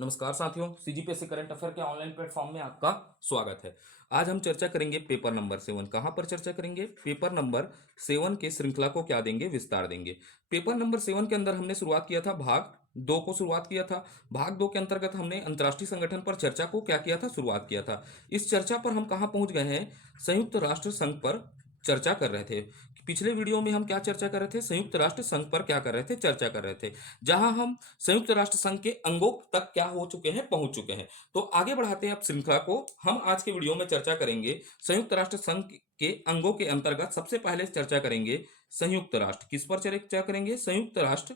नमस्कार साथियों, CGPSC current affair के ऑनलाइन प्लेटफॉर्म में आपका स्वागत है। आज हम चर्चा करेंगे पेपर नंबर 7। कहां पर चर्चा करेंगे? पेपर नंबर 7 के श्रृंखला को क्या देंगे? विस्तार देंगे। पेपर नंबर 7 के अंदर हमने शुरुआत किया था, भाग 2 को शुरुआत किया था। भाग 2 के अंतर्गत हमने अंतर्राष्ट्रीय संगठन पर चर्चा को क्या किया था? शुरुआत किया था। इस चर्चा पर हम कहां पहुंच गए हैं? संयुक्त राष्ट्र संघ पर चर्चा कर रहे थे। पिछले वीडियो में हम क्या चर्चा कर रहे थे? संयुक्त राष्ट्र संघ पर क्या कर रहे थे? चर्चा कर रहे थे, जहां हम संयुक्त राष्ट्र संघ के अंगों तक क्या हो चुके हैं? पहुंच चुके हैं। तो आगे बढ़ाते हैं अब श्रृंखला को। हम आज के वीडियो में चर्चा करेंगे संयुक्त राष्ट्र संघ के अंगों के अंतर्गत। सबसे पहले चर्चा करेंगे संयुक्त राष्ट्र। किस पर चर्चा करेंगे? संयुक्त राष्ट्र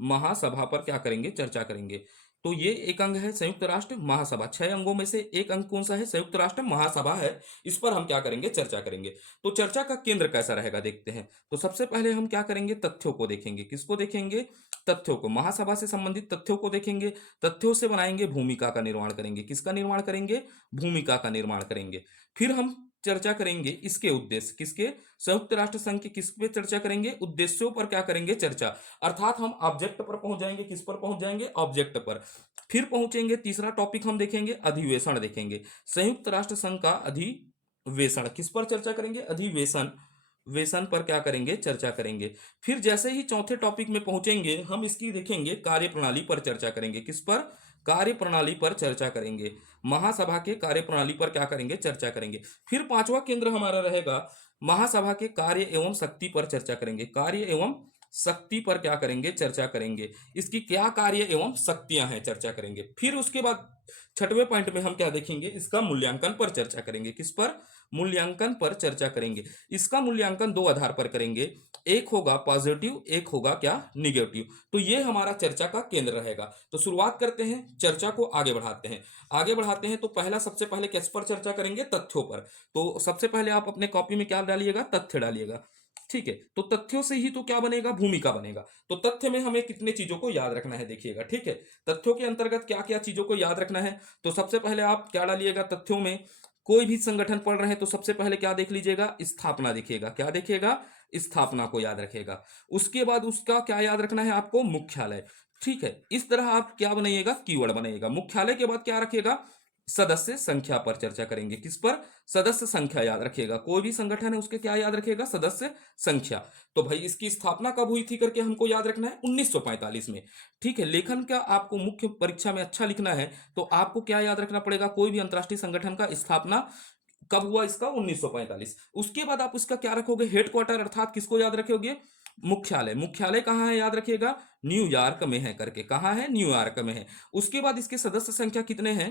महासभा पर क्या करेंगे? चर्चा करेंगे। तो ये एक अंग है संयुक्त राष्ट्र महासभा। 6 अंगों में से एक अंग कौन सा है? संयुक्त राष्ट्र महासभा है। इस पर हम क्या करेंगे? चर्चा करेंगे। तो चर्चा का केंद्र कैसा रहेगा देखते हैं। तो सबसे पहले हम क्या करेंगे? तथ्यों को देखेंगे। किसको देखेंगे? तथ्यों को। महासभा से संबंधित तथ्यों को देखेंगे। तथ्यों से बनाएंगे भूमिका का निर्माण करेंगे। किसका निर्माण करेंगे? भूमिका का निर्माण करेंगे। फिर हम चर्चा करेंगे इसके उद्देश्य। किसके? संयुक्त राष्ट्र संघ के किस पे चर्चा करेंगे? उद्देश्यों पर क्या करेंगे? चर्चा। अर्थात हम ऑब्जेक्ट पर पहुंच जाएंगे। किस पर पहुंच जाएंगे? ऑब्जेक्ट पर। फिर पहुंचेंगे, तीसरा टॉपिक हम देखेंगे, अधिवेशन देखेंगे। संयुक्त राष्ट्र संघ का अधिवेशन। किस पर चर्चा करेंगे? अधिवेशन। वेसन पर क्या करेंगे? चर्चा करेंगे। फिर जैसे ही चौथे टॉपिक में पहुंचेंगे, हम इसकी देखेंगे कार्यप्रणाली पर चर्चा करेंगे। किस पर? कार्यप्रणाली पर चर्चा करेंगे। महासभा के कार्यप्रणाली पर क्या करेंगे? चर्चा करेंगे। फिर पांचवा केंद्र हमारा रहेगा महासभा के कार्य एवं शक्ति पर चर्चा करेंगे। कार्य एवं शक्ति पर क्या करेंगे? चर्चा करेंगे। इसकी क्या कार्य एवं शक्तियां हैं? चर्चा करेंगे। फिर उसके बाद छठवें पॉइंट में हम क्या देखेंगे? इसका मूल्यांकन पर चर्चा करेंगे। किस पर? मूल्यांकन पर चर्चा करेंगे। इसका मूल्यांकन दो आधार पर करेंगे, एक होगा पॉजिटिव, एक होगा क्या? निगेटिव। तो ये हमारा चर्चा का केंद्र रहेगा। तो शुरुआत करते हैं, चर्चा को आगे बढ़ाते हैं। आगे बढ़ाते हैं तो पहला सबसे पहले किस पर चर्चा करेंगे? तथ्यों पर। तो सबसे पहले आप अपने कॉपी में क्या डालिएगा? तथ्य डालिएगा। ठीक है, तो तथ्यों से ही तो क्या बनेगा? भूमिका बनेगा। तो तथ्य में हमें कितने चीजों को याद रखना है देखिएगा। ठीक है, तथ्यों के अंतर्गत क्या क्या चीजों को याद रखना है? तो सबसे पहले आप क्या डालिएगा तथ्यों में? कोई भी संगठन पढ़ रहे हैं तो सबसे पहले क्या देख लीजिएगा? स्थापना देखिएगा। क्या देखिएगा? स्थापना को याद रखिएगा। उसके बाद उसका क्या याद रखना है आपको? मुख्यालय। ठीक है, इस तरह आप क्या बनाइएगा? कीवर्ड बनाइएगा। मुख्यालय के बाद क्या रखिएगा? सदस्य संख्या पर चर्चा करेंगे। किस पर? सदस्य संख्या याद रखिएगा। कोई भी संगठन है उसके क्या याद रखिएगा? सदस्य संख्या। तो भाई इसकी स्थापना कब हुई थी करके हमको याद रखना है? 1945 में। ठीक है, लेखन का आपको मुख्य परीक्षा में अच्छा लिखना है तो आपको क्या याद रखना पड़ेगा? कोई भी अंतरराष्ट्रीय संगठन का स्थापना कब हुआ? इसका 1945। उसके बाद आप उसका क्या रखोगे? हेडक्वार्टर, अर्थात किसको याद रखोगे? मुख्यालय। मुख्यालय कहाँ है? याद रखिएगा, न्यूयॉर्क में है करके। कहाँ है? न्यूयॉर्क में है। उसके बाद इसके सदस्य संख्या कितने हैं?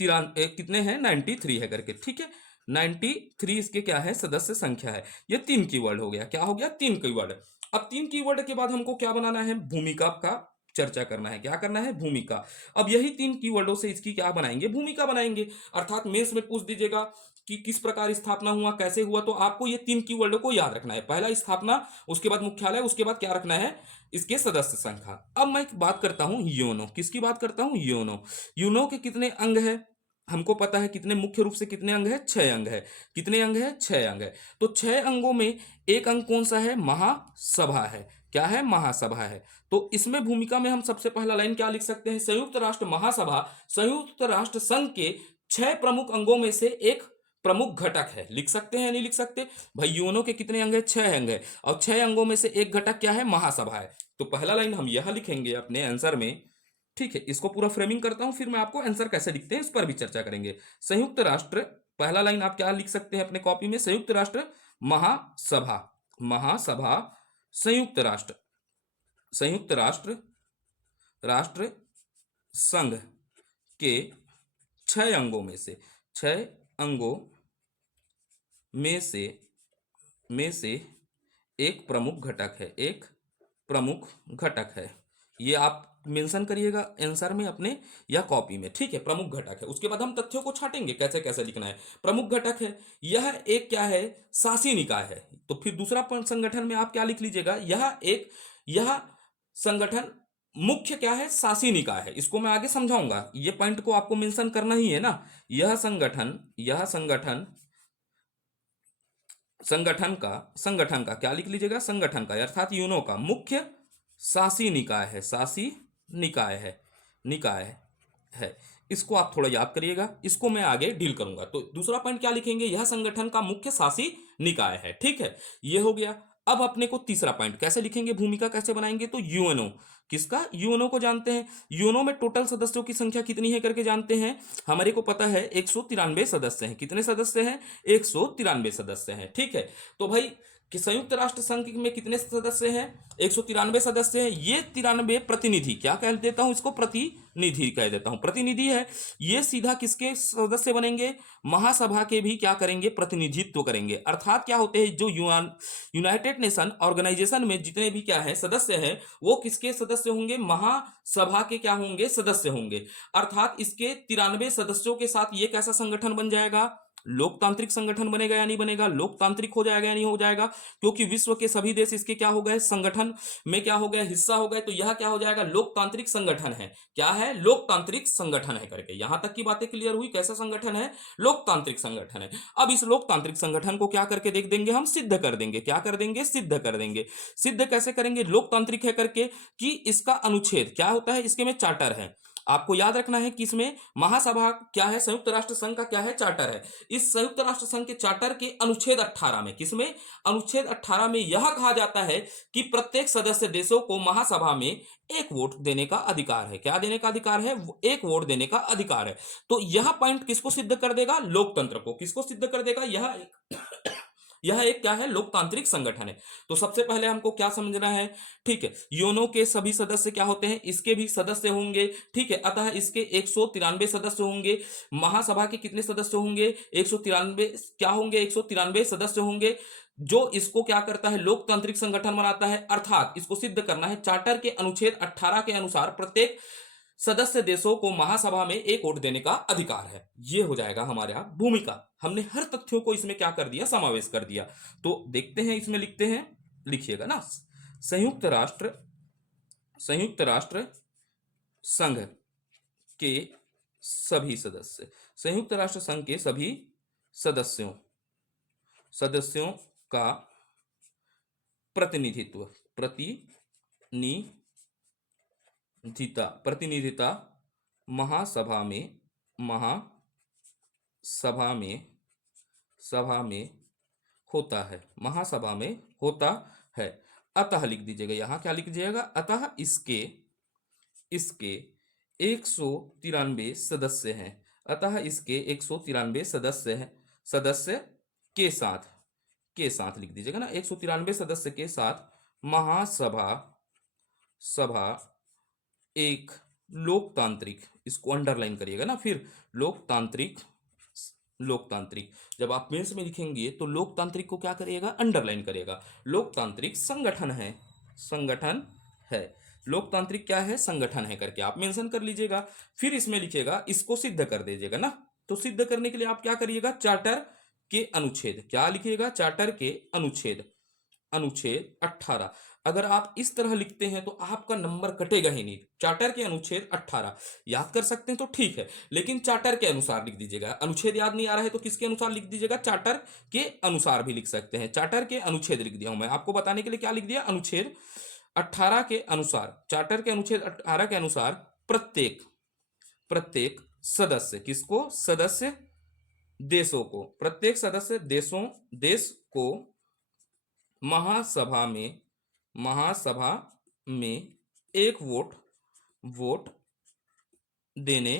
कितने हैं? 93 है करके। ठीक है, 93 इसके क्या है? सदस्य संख्या है। ये 3 कीवर्ड हो गया। क्या हो गया? 3 कीवर्ड। अब 3 कीवर्ड के बाद हमको क्या बनाना है? भूमिका का चर्चा करना है। क्या करना है? भूमिका। अब यही 3 कीवर्डों से इसकी क्या बनाएंगे? भूमिका बनाएंगे। अर्थात मेंस में पूछ दीजिएगा कि किस प्रकार स्थापना हुआ, कैसे हुआ, तो आपको ये 3 कीवर्डों को याद रखना है। पहला स्थापना, उसके बाद मुख्यालय, उसके बाद क्या रखना है? इसके सदस्य संख्या। अब मैं बात करता हूं यूनो। किसकी बात करता हूं? यूनो। यूनो के कितने अंग है? हमको पता है कितने, मुख्य रूप से कितने अंग है? 6 अंग है। कितने अंग है? 6 अंग है। तो 6 अंगों में एक अंग कौन सा है? महासभा है। क्या है? महासभा है। तो इसमें भूमिका में हम सबसे पहला लाइन क्या लिख सकते हैं? संयुक्त राष्ट्र महासभा संयुक्त राष्ट्र संघ के 6 प्रमुख अंगों में से एक प्रमुख घटक है। लिख सकते हैं? नहीं लिख सकते? भाई यूनो के कितने अंग है? 6 अंग है, और 6 अंगों में से एक घटक क्या है? महासभा है। तो पहला लाइन हम यह लिखेंगे अपने आंसर में। ठीक है, इसको पूरा फ्रेमिंग करता हूं, फिर मैं आपको आंसर कैसे लिखते हैं इस पर भी चर्चा करेंगे। संयुक्त राष्ट्र, पहला लाइन आप क्या लिख सकते हैं अपने कॉपी में? संयुक्त राष्ट्र महासभा। महासभा संयुक्त राष्ट्र, संयुक्त राष्ट्र राष्ट्र संघ के 6 अंगों में से, 6 अंगों में से एक प्रमुख घटक है। एक प्रमुख घटक है। ये आप मेंशन करिएगा आंसर में अपने या कॉपी में। ठीक है, प्रमुख घटक है। उसके बाद हम तथ्यों को छाटेंगे कैसे कैसे लिखना है। प्रमुख घटक है, यह एक क्या है? शासी निकाय है। तो फिर दूसरा संगठन में आप क्या लिख लीजिएगा? यह संगठन मुख्य क्या है? शासी निकाय है। इसको मैं आगे समझाऊंगा, ये पॉइंट को आपको मेंशन करना ही है ना। यह संगठन संगठन का क्या लिख लीजिएगा? संगठन का, अर्थात यूनो का मुख्य शासी निकाय है। शासी निकाय है, निकाय है। इसको आप थोड़ा याद करिएगा, इसको मैं आगे डील करूंगा। तो दूसरा पॉइंट क्या लिखेंगे, यह संगठन का मुख्य शासी निकाय है। ठीक है, ये हो गया। अब अपने को तीसरा पॉइंट कैसे लिखेंगे, भूमिका कैसे बनाएंगे, तो यूएनओ, किसका, यूएनओ को जानते हैं। यूएनओ में टोटल सदस्यों की संख्या कितनी है करके जानते हैं, हमारे को पता है 193 सदस्य हैं। कितने सदस्य हैं, 193 सदस्य हैं। ठीक है, तो भाई कि संयुक्त राष्ट्र संघ में कितने सदस्य हैं, 193 सदस्य हैं। ये 93 प्रतिनिधि, क्या कह देता हूं इसको, प्रतिनिधि कह देता हूं, प्रतिनिधि है। ये सीधा किसके सदस्य बनेंगे, महासभा के भी क्या करेंगे, प्रतिनिधित्व करेंगे। अर्थात क्या होते हैं, जो यूनाइटेड नेशन ऑर्गेनाइजेशन में जितने भी क्या है सदस्य हैं, वो किसके सदस्य होंगे, महासभा के क्या होंगे, सदस्य होंगे। अर्थात इसके 93 सदस्यों के साथ ये कैसा संगठन बन जाएगा, लोकतांत्रिक संगठन बनेगा या नहीं बनेगा, लोकतांत्रिक हो जाएगा या नहीं हो जाएगा, क्योंकि विश्व के सभी देश इसके क्या हो गए, संगठन में क्या हो गए, हिस्सा हो गए। तो यह क्या हो जाएगा, लोकतांत्रिक संगठन है। क्या है, लोकतांत्रिक संगठन है करके। यहां तक की बातें क्लियर हुई, कैसा संगठन है, लोकतांत्रिक संगठन है। अब इस लोकतांत्रिक संगठन को क्या करके देख देंगे, हम सिद्ध कर देंगे। क्या कर देंगे, सिद्ध कर देंगे। सिद्ध कैसे करेंगे, लोकतांत्रिक है करके, कि इसका अनुच्छेद क्या होता है, इसके में चार्टर है। आपको याद रखना है कि इसमें महासभा क्या है, संयुक्त राष्ट्र संघ का क्या है, चार्टर है। इस संयुक्त राष्ट्र संघ के चार्टर के अनुच्छेद 18 में, किसमें, अनुच्छेद 18 में यह कहा जाता है कि प्रत्येक सदस्य देशों को महासभा में एक वोट देने का अधिकार है। क्या देने का अधिकार है, एक वोट देने का अधिकार है। तो यह पॉइंट किसको सिद्ध कर देगा, लोकतंत्र को। किसको सिद्ध कर देगा, यह एक क्या है, लोकतांत्रिक संगठन है। तो सबसे पहले हमको क्या समझना है, ठीक है, यूएनओ के सभी सदस्य क्या होते हैं, इसके भी सदस्य होंगे। ठीक है, अतः इसके 193 सदस्य होंगे। महासभा के कितने सदस्य होंगे, 193 क्या होंगे, 193 सदस्य होंगे। जो इसको क्या करता है, लोकतांत्रिक संगठन बनाता है। अर्थात इसको सिद्ध करना है, चार्टर के अनुच्छेद 18 के अनुसार प्रत्येक सदस्य देशों को महासभा में एक वोट देने का अधिकार है। यह हो जाएगा हमारे यहां भूमिका। हमने हर तथ्यों को इसमें क्या कर दिया, समावेश कर दिया। तो देखते हैं, इसमें लिखते हैं, लिखिएगा ना, संयुक्त राष्ट्र संघ के सभी सदस्य, संयुक्त राष्ट्र संघ के सभी सदस्यों सदस्यों का प्रतिनिधित्व, प्रतिनिधिता सभा में होता है, महासभा में होता है। अतः लिख दीजिएगा, यहां क्या लिख दीजिएगा, अतः इसके 193 सदस्य हैं। अतः इसके 193 सदस्य हैं, सदस्य के साथ लिख दीजिएगा ना, 193 सदस्य के साथ सभा एक लोकतांत्रिक, इसको अंडरलाइन करिएगा ना, फिर लोकतांत्रिक जब आप मेंस में लिखेंगे तो लोकतांत्रिक को क्या करिएगा, अंडरलाइन करिएगा। लोकतांत्रिक संगठन है। लोकतांत्रिक क्या है, संगठन है करके आप मेंशन कर लीजिएगा। फिर इसमें लिखिएगा, इसको सिद्ध कर दीजिएगा ना। तो सिद्ध करने के लिए आप क्या करिएगा, चार्टर के अनुच्छेद, क्या लिखिएगा, चार्टर के अनुच्छेद 18। अगर आप इस तरह लिखते हैं तो आपका नंबर कटेगा ही नहीं। चार्टर के अनुच्छेद 18 याद कर सकते हैं तो ठीक है, लेकिन चार्टर के अनुसार लिख दीजिएगा। अनुच्छेद याद नहीं आ रहा है तो किसके अनुसार लिख दीजिएगा, चार्टर के अनुसार भी लिख सकते हैं। चार्टर के अनुच्छेद लिख दिया हूं मैं आपको बताने के लिए, क्या लिख दिया, अनुच्छेद 18 के अनुसार, चार्टर के अनुच्छेद 18 के अनुसार प्रत्येक सदस्य, किसको, सदस्य देशों को, प्रत्येक सदस्य देश को महासभा में एक वोट देने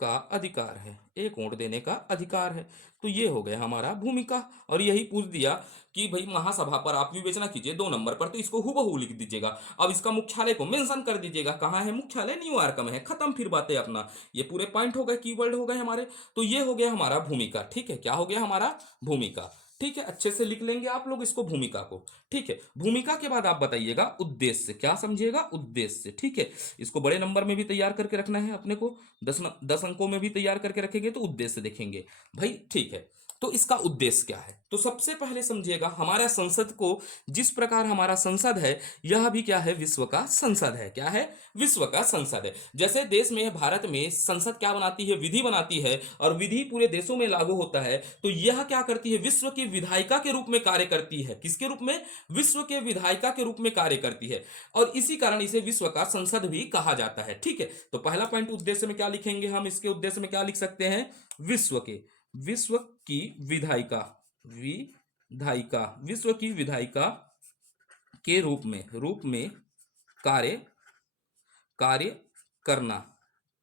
का अधिकार है, एक वोट देने का अधिकार है। तो ये हो गया हमारा भूमिका। और यही पूछ दिया कि भाई महासभा पर आप विवेचना कीजिए 2 नंबर पर, तो इसको हुबहू लिख दीजिएगा। अब इसका मुख्यालय को मेंशन कर दीजिएगा, कहाँ है मुख्यालय, न्यूयॉर्क में है। खत्म, फिर बातें अपना। ये पूरे पॉइंट हो गए, कीवर्ड हो गए हमारे। तो ये हो गया हमारा भूमिका। ठीक है, क्या हो गया हमारा, भूमिका। ठीक है, अच्छे से लिख लेंगे आप लोग इसको, भूमिका को। ठीक है, भूमिका के बाद आप बताइएगा उद्देश्य, क्या समझिएगा, उद्देश्य। ठीक है, इसको बड़े नंबर में भी तैयार करके रखना है अपने को, 10 अंकों में भी तैयार करके रखेंगे तो उद्देश्य देखेंगे भाई। ठीक है, तो इसका उद्देश्य क्या है? तो सबसे पहले समझिएगा, हमारा संसद को, जिस प्रकार हमारा संसद है, यह भी क्या है? विश्व का संसद है। क्या है? विश्व का संसद है। जैसे देश में, भारत में संसद क्या बनाती है? विधि बनाती है, और विधि पूरे देशों में लागू होता है। तो यह क्या करती है? विश्व की विधायिका के रूप में कार्य करती है। किसके रूप में? विश्व के विधायिका के रूप में कार्य करती है, और इसी कारण इसे विश्व का संसद भी कहा जाता है। ठीक है, तो पहला पॉइंट उद्देश्य में क्या लिखेंगे हम? इसके उद्देश्य में क्या लिख सकते हैं? विश्व की विधायिका, विश्व की विधायिका के रूप में कार्य कार्य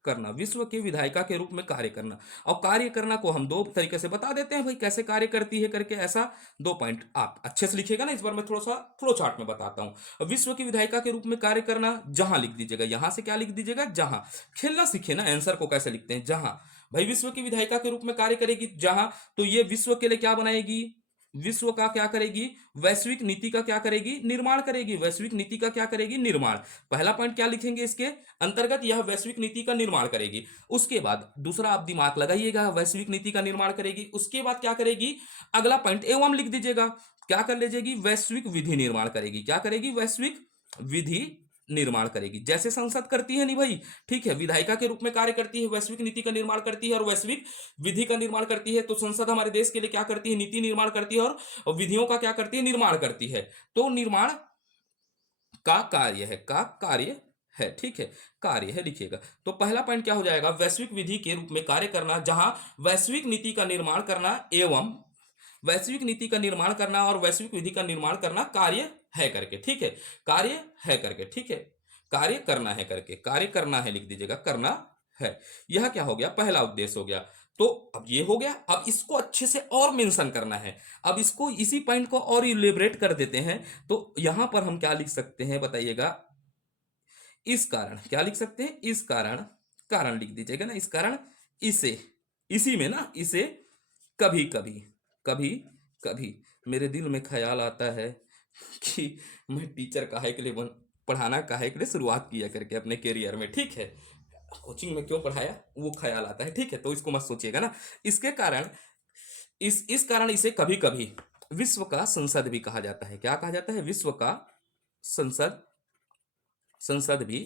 करना विश्व की विधायिका के रूप में कार्य करना। और कार्य करना को हम दो तरीके से बता देते हैं भाई, कैसे कार्य करती है करके। ऐसा दो पॉइंट आप अच्छे से लिखिएगा ना, इस बार मैं थोड़ा सा फ्लो चार्ट में बताता हूं। विश्व की विधायिका के रूप में कार्य करना, जहां लिख दीजिएगा, यहां से क्या लिख दीजिएगा? जहां। खेलना सीखे ना, आंसर को कैसे लिखते हैं? जहां। भाई विश्व की विधायिका के रूप में कार्य करेगी जहां, तो ये विश्व के लिए क्या बनाएगी? विश्व का क्या करेगी? वैश्विक नीति का क्या करेगी? निर्माण करेगी। वैश्विक नीति का क्या करेगी? निर्माण। पहला पॉइंट क्या लिखेंगे इसके अंतर्गत? यह वैश्विक नीति का निर्माण करेगी। उसके बाद दूसरा आप दिमाग लगाइएगा, वैश्विक नीति का निर्माण करेगी, उसके बाद क्या करेगी? अगला पॉइंट एवं लिख दीजिएगा। क्या कर लीजिएगी? वैश्विक विधि निर्माण करेगी। क्या करेगी? वैश्विक विधि निर्माण करेगी, जैसे संसद करती है नहीं भाई। ठीक है, विधायिका के रूप में कार्य करती है, वैश्विक नीति का निर्माण करती है और वैश्विक विधि का निर्माण करती है। तो संसद हमारे देश के लिए क्या करती है? नीति निर्माण करती है और विधियों का क्या करती है? निर्माण करती है। तो निर्माण का कार्य है। ठीक है, कार्य है लिखिएगा। तो पहला पॉइंट क्या हो जाएगा? वैश्विक विधि के रूप में कार्य करना, जहां वैश्विक नीति का निर्माण करना एवं वैश्विक नीति का निर्माण करना और वैश्विक विधि का निर्माण करना कार्य है करके। ठीक है, कार्य है करके। ठीक है, कार्य करना है करके, कार्य करना है लिख दीजिएगा, करना है। यह क्या हो गया? पहला उद्देश्य हो गया। तो अब ये हो गया। अब इसको अच्छे से और मेंशन करना है। अब इसको, इसी पॉइंट को और इलेबरेट कर देते हैं। तो यहां पर हम क्या लिख सकते हैं बताइएगा? इस कारण। क्या लिख सकते हैं? इस कारण। कारण लिख दीजिएगा ना, इस कारण, इसे, इसी में ना, इसे कभी कभी कभी कभी मेरे दिल में ख्याल आता है कि मैं टीचर काहे के लिए पढ़ाना काहे के लिए शुरुआत किया करके अपने करियर में। ठीक है, कोचिंग में क्यों पढ़ाया, वो ख्याल आता है। ठीक है, तो इसको मत सोचिएगा ना। इसके कारण, इस कारण इसे कभी कभी विश्व का संसद भी कहा जाता है। क्या कहा जाता है? विश्व का संसद संसद भी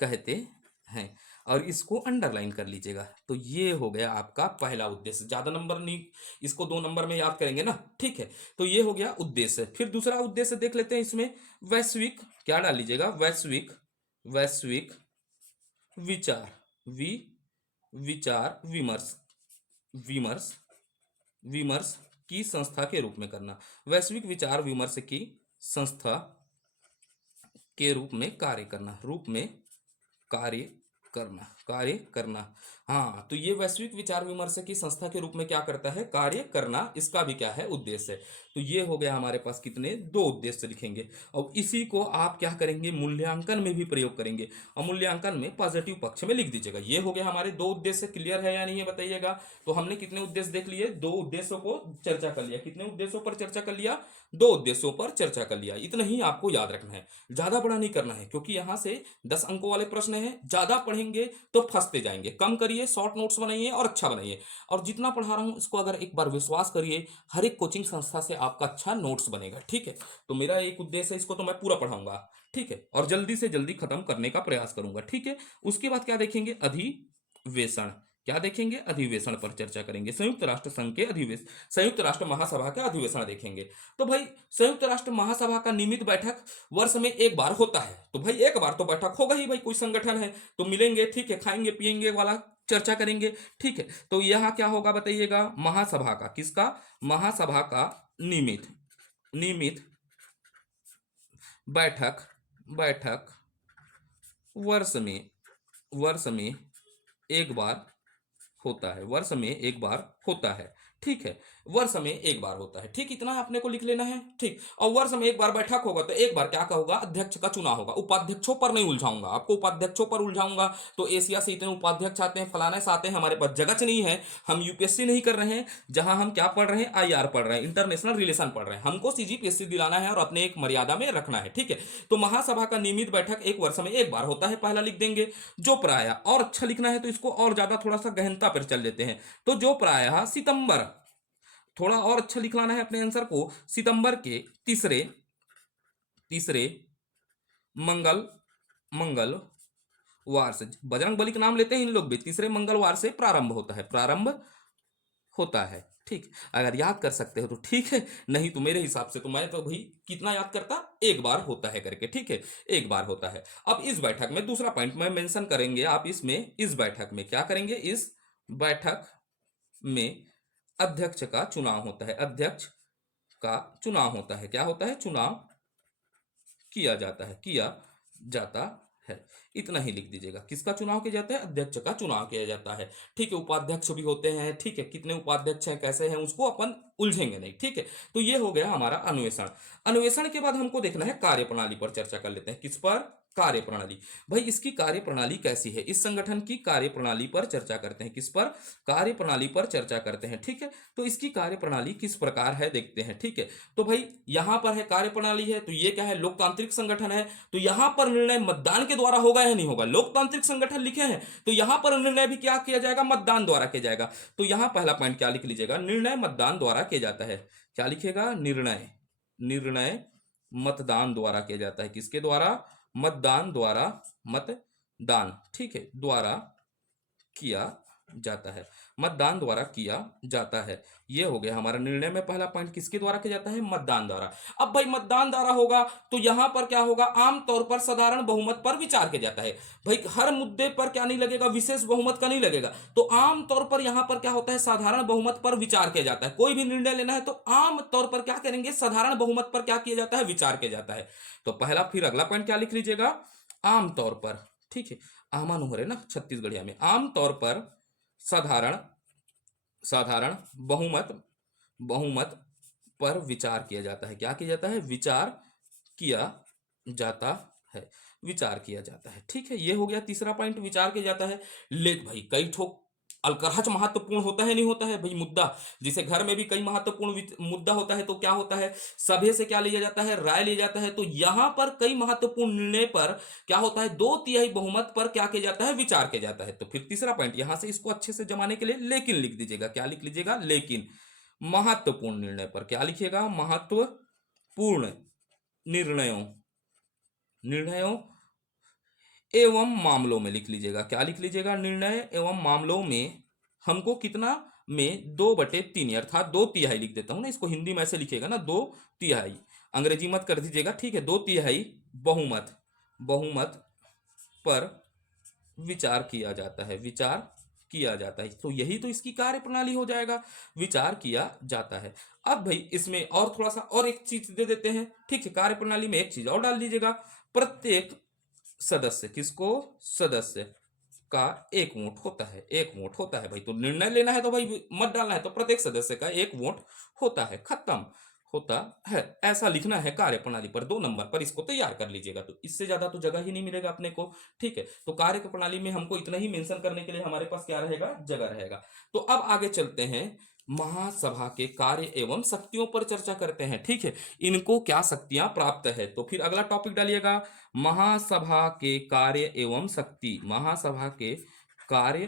कहते हैं। और इसको अंडरलाइन कर लीजिएगा। तो ये हो गया आपका पहला उद्देश्य। ज्यादा नंबर नहीं, इसको 2 नंबर में याद करेंगे ना। ठीक है, तो ये हो गया उद्देश्य। फिर दूसरा उद्देश्य देख लेते हैं इसमें। वैश्विक, क्या डाल लीजिएगा? वैश्विक विचार विचार विमर्श विमर्श विमर्श की संस्था के रूप में करना। वैश्विक विचार विमर्श की संस्था के रूप में कार्य करना, कार्य करना। हाँ, तो ये वैश्विक विचार विमर्श की संस्था के रूप में क्या करता है? कार्य करना। इसका भी क्या है? उद्देश्य। तो ये हो गया हमारे पास कितने? 2 उद्देश्य लिखेंगे। और इसी को आप क्या करेंगे? मूल्यांकन में भी प्रयोग करेंगे, और मूल्यांकन में पॉजिटिव पक्ष में लिख दीजिएगा। ये हो गया हमारे 2 उद्देश्य। क्लियर है या नहीं है बताइएगा? तो हमने कितने उद्देश्य देख लिए? 2 उद्देश्यों को चर्चा कर लिया। कितने उद्देश्यों पर चर्चा कर लिया? 2 उद्देश्यों पर चर्चा कर लिया। इतना ही आपको याद रखना है, ज्यादा बड़ा नहीं करना है, क्योंकि यहां से 10 अंकों वाले प्रश्न हैं। ज्यादा पढ़ेंगे तो फंसते जाएंगे। कम करिए, शॉर्ट नोट्स बनाइए और अच्छा बनाइए। और जितना पढ़ा रहा हूं इसको अगर एक बार विश्वास करिए, हर एक कोचिंग संस्था से आपका अच्छा नोट्स बनेगा। ठीक है, तो मेरा एक उद्देश्य है, इसको तो मैं पूरा पढ़ाऊंगा। ठीक है, और जल्दी से जल्दी खत्म करने का प्रयास करूंगा। ठीक है, उसके बाद क्या देखेंगे? अधिवेशन। क्या देखेंगे? अधिवेशन पर चर्चा करेंगे। संयुक्त राष्ट्र संघ के अधिवेशन, संयुक्त राष्ट्र महासभा का अधिवेशन देखेंगे। तो भाई संयुक्त राष्ट्र महासभा का नियमित बैठक वर्ष में एक बार होता है। तो भाई एक बार तो बैठक होगा ही भाई, कोई संगठन है तो मिलेंगे। ठीक है, खाएंगे पिएंगे वाला चर्चा करेंगे। ठीक है, तो यहाँ क्या होगा बताइएगा? महासभा का, किसका? महासभा का नियमित बैठक वर्ष में एक बार होता है। वर्ष में एक बार होता है। ठीक है, वर्ष में एक बार होता है। ठीक, इतना आपने को लिख लेना है। ठीक, और वर्ष में एक बार बैठक होगा तो एक बार क्या होगा? अध्यक्ष का चुनाव होगा। उपाध्यक्षों पर नहीं उलझाऊंगा आपको, उपाध्यक्षों पर उलझाऊंगा तो एशिया से इतने उपाध्यक्ष आते हैं, फलाने से आते हैं। हमारे पास जगह नहीं है, हम यूपीएससी नहीं कर रहे हैं, जहां हम क्या पढ़ रहे हैं? आईआर पढ़ रहे हैं, इंटरनेशनल रिलेशन पढ़ रहे हैं। हमको सीजीपीएससी दिलाना है और अपने एक मर्यादा में रखना है। ठीक है, तो महासभा का नियमित बैठक एक वर्ष में एक बार होता है, पहला लिख देंगे। जो प्राय, और अच्छा लिखना है तो इसको और ज्यादा थोड़ा सा गहनता पर चल लेते हैं। तो जो प्रायः थोड़ा और अच्छा लिखलाना है अपने आंसर को, सितंबर के तीसरे तीसरे मंगल मंगलवार से, बजरंग बली का नाम लेते हैं इन लोग भी, तीसरे मंगलवार से प्रारंभ होता है, प्रारंभ होता है। ठीक, अगर याद कर सकते हो तो ठीक है, नहीं तो मेरे हिसाब से तो मैं तो भाई कितना याद करता, एक बार होता है करके, ठीक है, एक बार होता है। अब इस बैठक में दूसरा पॉइंट में मेंशन करेंगे आप, इसमें इस बैठक में क्या करेंगे, इस बैठक में अध्यक्ष का चुनाव होता है, अध्यक्ष का चुनाव होता है, क्या होता है, चुनाव किया जाता है, किया जाता है। इतना ही लिख दीजिएगा, किसका चुनाव किया जाता है, अध्यक्ष का चुनाव किया जाता है। ठीक है, उपाध्यक्ष भी होते हैं, ठीक है, कितने उपाध्यक्ष हैं कैसे हैं उसको अपन उलझेंगे नहीं, ठीक है। तो ये हो गया हमारा अन्वेषण। अन्वेषण के बाद हमको देखना है कार्यप्रणाली पर चर्चा कर लेते हैं, किस पर, कार्यप्रणाली। भाई इसकी कार्यप्रणाली कैसी है, इस संगठन की कार्यप्रणाली पर चर्चा करते हैं, किस पर, कार्यप्रणाली पर चर्चा करते हैं, ठीक है। तो इसकी कार्यप्रणाली किस प्रकार है देखते हैं, ठीक है। तो भाई यहां पर है कार्यप्रणाली है, तो ये क्या है, लोकतांत्रिक संगठन है, तो यहां पर निर्णय मतदान के द्वारा होगा या नहीं होगा, लोकतांत्रिक संगठन लिखे हैं तो यहां पर निर्णय भी क्या किया जाएगा, मतदान द्वारा किया जाएगा। तो यहां पहला पॉइंट क्या लिख लीजिएगा, निर्णय मतदान द्वारा किया जाता है, क्या लिखेगा, निर्णय, निर्णय मतदान द्वारा किया जाता है, किसके द्वारा, मतदान द्वारा, मतदान, ठीक है, द्वारा किया जाता है, मतदान द्वारा किया जाता है। ये हो गया हमारा निर्णय में पहला पॉइंट, किसके द्वारा किया जाता है, मतदान द्वारा। अब भाई मतदान द्वारा होगा तो यहां पर क्या होगा, आमतौर पर साधारण बहुमत पर विचार किया जाता है। भाई हर मुद्दे पर क्या नहीं लगेगा, विशेष बहुमत का नहीं लगेगा, तो आमतौर पर यहां पर क्या होता है, साधारण बहुमत पर विचार किया जाता है। कोई भी निर्णय लेना है तो आमतौर पर क्या करेंगे, साधारण बहुमत पर क्या किया जाता है, विचार किया जाता है। तो पहला, फिर अगला पॉइंट क्या लिख लीजिएगा, आमतौर पर, ठीक है, आमानुहर है ना छत्तीसगढ़िया में, आमतौर पर साधारण साधारण बहुमत बहुमत पर विचार किया जाता है, क्या किया जाता है, विचार किया जाता है, विचार किया जाता है, ठीक है। ये हो गया तीसरा पॉइंट, विचार किया जाता है। लेकिन भाई कई ठोक अलकरहच महत्वपूर्ण होता है, नहीं होता है भाई मुद्दा, जिसे घर में भी कई महत्वपूर्ण मुद्दा होता है, तो क्या होता है, सभा से क्या लिया जाता है, राय लिया जाता है। तो यहां पर कई महत्वपूर्ण निर्णय पर क्या होता है, 2/3 बहुमत पर क्या किया जाता है, विचार किया जाता है। तो फिर तीसरा पॉइंट यहां से इसको अच्छे से जमाने के लिए लेकिन लिख दीजिएगा, क्या लिख लीजिएगा, लेकिन महत्वपूर्ण निर्णय पर, क्या लिखिएगा, महत्वपूर्ण निर्णयों निर्णयों एवं मामलों में लिख लीजिएगा, क्या लिख लीजिएगा, निर्णय एवं मामलों में हमको कितना में 2/3, अर्थात 2/3 लिख देता हूं ना, इसको हिंदी में ऐसे लिखिएगा ना, 2/3, अंग्रेजी मत कर दीजिएगा, ठीक है, 2/3 बहुमत बहुमत पर विचार किया जाता है, विचार किया जाता है। तो यही तो इसकी कार्यप्रणाली हो जाएगा, विचार किया जाता है। अब भाई इसमें और थोड़ा सा और एक चीज दे देते हैं, ठीक है, कार्यप्रणाली में एक चीज और डाल दीजिएगा, प्रत्येक सदस्य, किसको, सदस्य का एक वोट होता है, एक वोट होता है। भाई तो निर्णय लेना है तो भाई मत डालना है, तो प्रत्येक सदस्य का एक वोट होता है, खत्म, होता है। ऐसा लिखना है कार्यप्रणाली पर, 2 नंबर पर इसको तैयार कर लीजिएगा, तो इससे ज्यादा तो जगह ही नहीं मिलेगा अपने को, ठीक है। तो कार्यप्रणाली में हमको इतना ही मेंशन करने के लिए हमारे पास क्या रहेगा, जगह रहेगा। तो अब आगे चलते हैं, महासभा के कार्य एवं शक्तियों पर चर्चा करते हैं, ठीक है, इनको क्या शक्तियां प्राप्त है। तो फिर अगला टॉपिक डालिएगा, महासभा के कार्य एवं शक्ति, महासभा के कार्य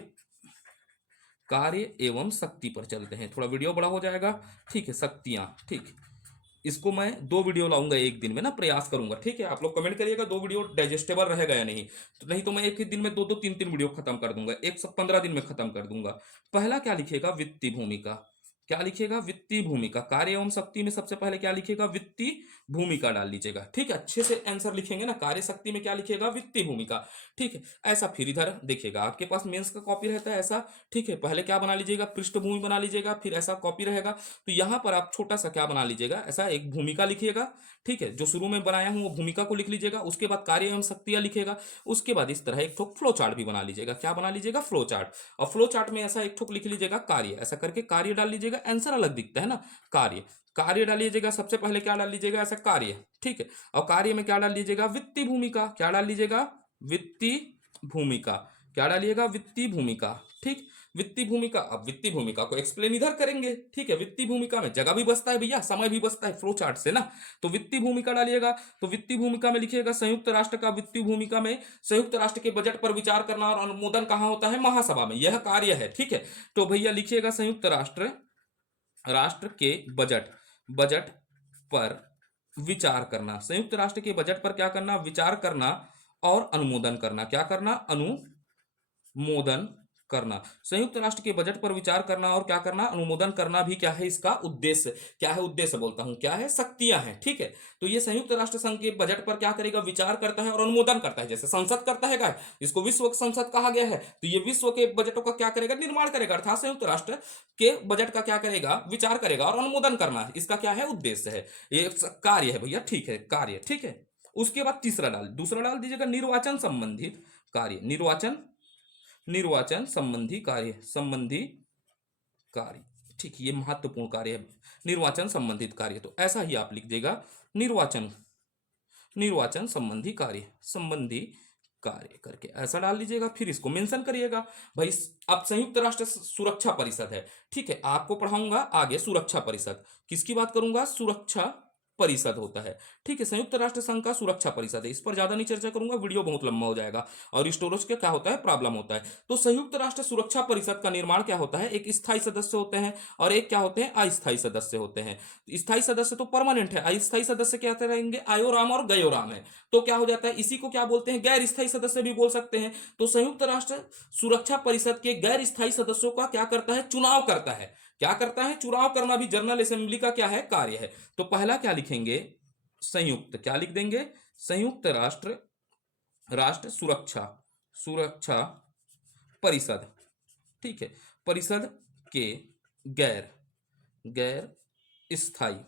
कार्य एवं शक्ति पर चलते हैं। थोड़ा वीडियो बड़ा हो जाएगा, ठीक है, शक्तियां, ठीक, इसको मैं 2 वीडियो लाऊंगा एक दिन में ना, प्रयास करूंगा, ठीक है। आप लोग कमेंट करिएगा 2 वीडियो डाइजेस्टेबल रहेगा या नहीं, तो नहीं तो मैं एक ही दिन में 2-2 3-3 वीडियो खत्म कर दूंगा, एक सब 15 दिन में खत्म कर दूंगा। पहला क्या लिखेगा, वित्तीय भूमिका, क्या लिखेगा, वित्तीय भूमिका, कार्य एवं शक्ति में सबसे पहले क्या लिखेगा, वित्तीय भूमिका डाल लीजिएगा, ठीक है, अच्छे से आंसर लिखेंगे ना। कार्य शक्ति में क्या लिखेगा, वित्तीय भूमिका, ठीक है। ऐसा फिर इधर देखिएगा, आपके पास मेंस का कॉपी रहता है ऐसा, ठीक है, पहले क्या बना लीजिएगा, पृष्ठभूमि बना लीजिएगा, फिर ऐसा कॉपी रहेगा, तो यहां पर आप छोटा सा क्या बना लीजिएगा, ऐसा एक भूमिका लिखिएगा, ठीक है, जो शुरू में बनाया हूं वो भूमिका को लिख लीजिएगा, उसके बाद कार्य एवं शक्तियां लिखेगा, उसके बाद इस तरह एक ठोक फ्लो चार्ट भी बना लीजिएगा, क्या बना लीजिएगा, फ्लो चार्ट, और फ्लो चार्ट में ऐसा एक ठोक लिख लीजिएगा कार्य, ऐसा करके कार्य डाल लीजिएगा, आंसर अलग दिखता है ना, कार्य, कार्य डाल लीजिएगा, सबसे पहले क्या डाल लीजिएगा, ऐसा कार्य, ठीक है, और कार्य में क्या डाल लीजिएगा, वित्तीय भूमिका, क्या डाल लीजिएगा, वित्तीय भूमिका, क्या डालिएगा, वित्तीय भूमिका, ठीक, वित्तीय भूमिका। अब वित्तीय भूमिका को एक्सप्लेन इधर करेंगे, ठीक है, वित्तीय भूमिका में जगह भी बचता है भैया, समय भी बचता है फ्लो चार्ट से ना, तो वित्तीय भूमिका डालिएगा। तो वित्तीय भूमिका में लिखिएगा, संयुक्त राष्ट्र का वित्तीय भूमिका में संयुक्त राष्ट्र के बजट पर विचार करना और अनुमोदन कहाँ होता है, महासभा में, यह कार्य है, ठीक है। तो भैया लिखिएगा, संयुक्त राष्ट्र राष्ट्र के बजट बजट पर विचार करना, संयुक्त राष्ट्र के बजट पर क्या करना, विचार करना और अनुमोदन करना। क्या करना, अनुमोदन करना। संयुक्त राष्ट्र के बजट पर विचार करना और क्या करना, अनुमोदन करना भी क्या है इसका उद्देश्य। क्या है उद्देश्य बोलता हूं, क्या है, शक्तियां हैं। ठीक है, तो ये संयुक्त राष्ट्र संघ के बजट पर क्या करेगा, विचार करता है और अनुमोदन करता है। जैसे संसद करता है क्या, इसको विश्व संसद कहा गया है, तो ये विश्व के बजटों का क्या करेगा, निर्माण करेगा। अर्थात संयुक्त राष्ट्र के बजट का क्या करेगा, विचार करेगा और अनुमोदन करना, इसका क्या है, उद्देश्य है, ये कार्य है भैया। ठीक है, कार्य। ठीक है, उसके बाद तीसरा डाल, दूसरा डाल दीजिएगा, निर्वाचन संबंधित कार्य। निर्वाचन संबंधी कार्य, संबंधी कार्य। ठीक, ये महत्वपूर्ण कार्य है, निर्वाचन संबंधित कार्य। तो ऐसा ही आप लिख देगा, निर्वाचन निर्वाचन संबंधी कार्य, संबंधी कार्य करके ऐसा डाल लीजिएगा। फिर इसको मेंशन करिएगा भाई। अब संयुक्त राष्ट्र सुरक्षा परिषद है। ठीक है, आपको पढ़ाऊंगा आगे सुरक्षा परिषद, किसकी बात करूंगा, सुरक्षा परिषद होता है। ठीक है, संयुक्त राष्ट्र संघ का सुरक्षा परिषद है, इस पर ज्यादा नहीं चर्चा करूंगा, वीडियो बहुत लंबा हो जाएगा और स्टोरेज का क्या होता है, प्रॉब्लम होता है। तो संयुक्त राष्ट्र सुरक्षा परिषद का निर्माण क्या होता है, एक स्थायी सदस्य होते हैं और एक क्या होते हैं, अस्थायी सदस्य होते हैं। स्थायी सदस्य तो परमानेंट है, अस्थायी सदस्य क्या रहेंगे, आयो राम और गयो राम है। तो क्या हो जाता है, इसी को क्या बोलते हैं, गैर स्थायी सदस्य भी बोल सकते हैं। तो संयुक्त राष्ट्र सुरक्षा परिषद के गैर स्थायी सदस्यों का क्या करता है, चुनाव करता है। क्या करता है, चुनाव करना भी जनरल असेंबली का क्या है, कार्य है। तो पहला क्या लिखेंगे, संयुक्त, क्या लिख देंगे, संयुक्त राष्ट्र सुरक्षा परिषद। ठीक है, परिषद के गैर गैर स्थायी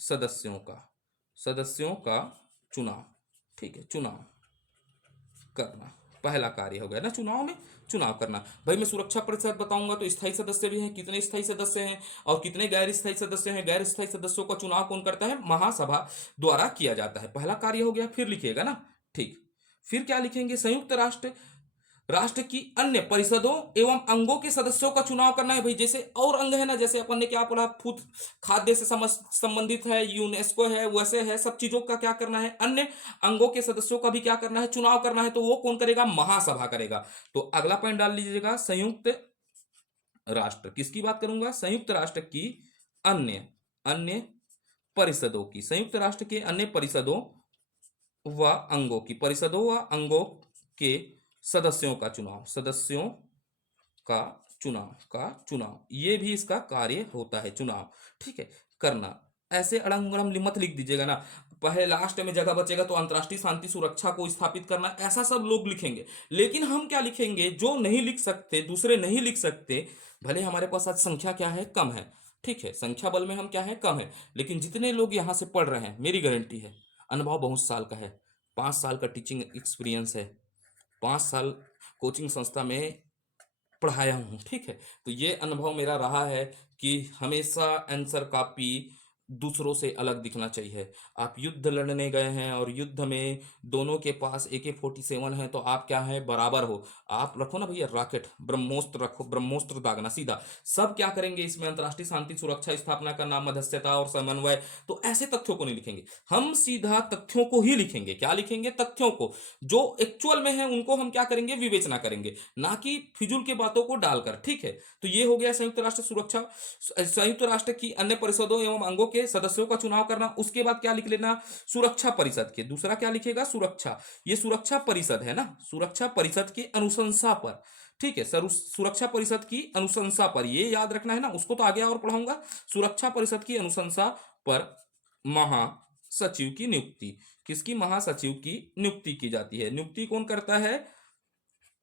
सदस्यों का चुनाव। ठीक है, चुनाव करना पहला कार्य हो गया ना, चुनाव में चुनाव करना। भाई मैं सुरक्षा परिषद बताऊंगा तो स्थायी सदस्य भी हैं, कितने स्थायी सदस्य हैं और कितने गैर स्थायी सदस्य हैं। गैर स्थायी सदस्यों का चुनाव कौन करता है, महासभा द्वारा किया जाता है। पहला कार्य हो गया, फिर लिखिएगा ना। ठीक, फिर क्या लिखेंगे, संयुक्त राष्ट्र की अन्य परिषदों एवं अंगों के सदस्यों का चुनाव करना है। भाई जैसे और अंग है ना, जैसे अपन ने क्या पढ़ा, फूड खाद्य से संबंधित है, यूनेस्को है, वैसे है, सब चीजों का क्या करना है, अन्य अंगों के सदस्यों का भी क्या करना है, चुनाव करना है। तो वो कौन करेगा, महासभा करेगा। तो अगला पॉइंट डाल लीजिएगा, संयुक्त राष्ट्र, किसकी बात करूंगा, संयुक्त राष्ट्र की अन्य अन्य परिषदों की, संयुक्त राष्ट्र के अन्य परिषदों व अंगों के सदस्यों का चुनाव, ये भी इसका कार्य होता है, चुनाव। ठीक है, करना। ऐसे अड़ंगड़म मत लिख दीजिएगा ना, पहले लास्ट में जगह बचेगा तो अंतरराष्ट्रीय शांति सुरक्षा को स्थापित करना, ऐसा सब लोग लिखेंगे। लेकिन हम क्या लिखेंगे, जो नहीं लिख सकते, दूसरे नहीं लिख सकते, भले हमारे पास आज संख्या क्या है, कम है। ठीक है, संख्या बल में हम क्या है, कम है, लेकिन जितने लोग यहां से पढ़ रहे हैं, मेरी गारंटी है, अनुभव बहुत साल का है, 5 साल का टीचिंग एक्सपीरियंस है, 5 साल कोचिंग संस्था में पढ़ाया हूँ। ठीक है, तो ये अनुभव मेरा रहा है कि हमेशा आंसर कॉपी दूसरों से अलग दिखना चाहिए। आप युद्ध लड़ने गए हैं और युद्ध में दोनों के पास AK-47 है, तो आप क्या है, बराबर हो। आप रखो ना भैया रॉकेट, ब्रह्मोस्त्र रखो, ब्रह्मोस्त्र दागना सीधा। सब क्या करेंगे इसमें, अंतरराष्ट्रीय शांति सुरक्षा स्थापना करना, मध्यस्थता और समन्वय। तो ऐसे तथ्यों को नहीं लिखेंगे, हम सीधा तथ्यों को ही लिखेंगे। क्या लिखेंगे, तथ्यों को, जो एक्चुअल में है उनको हम क्या करेंगे, विवेचना करेंगे, ना कि फिजूल के बातों को डालकर। ठीक है, तो ये हो गया संयुक्त राष्ट्र की अन्य परिषदों एवं अंगों के सदस्यों का चुनाव करना। उसके बाद क्या लिख लेना, सुरक्षा परिषद के, दूसरा क्या लिखेगा, सुरक्षा। ये सुरक्षा परिषद है ना, सुरक्षा परिषद की अनुशंसा पर। ठीक है, सुरक्षा परिषद की अनुशंसा पर, ये याद रखना है ना, उसको तो आगे और पढ़ाऊंगा। सुरक्षा परिषद की अनुशंसा पर महासचिव की नियुक्ति, किसकी, महासचिव की नियुक्ति की जाती है। नियुक्ति कौन करता है,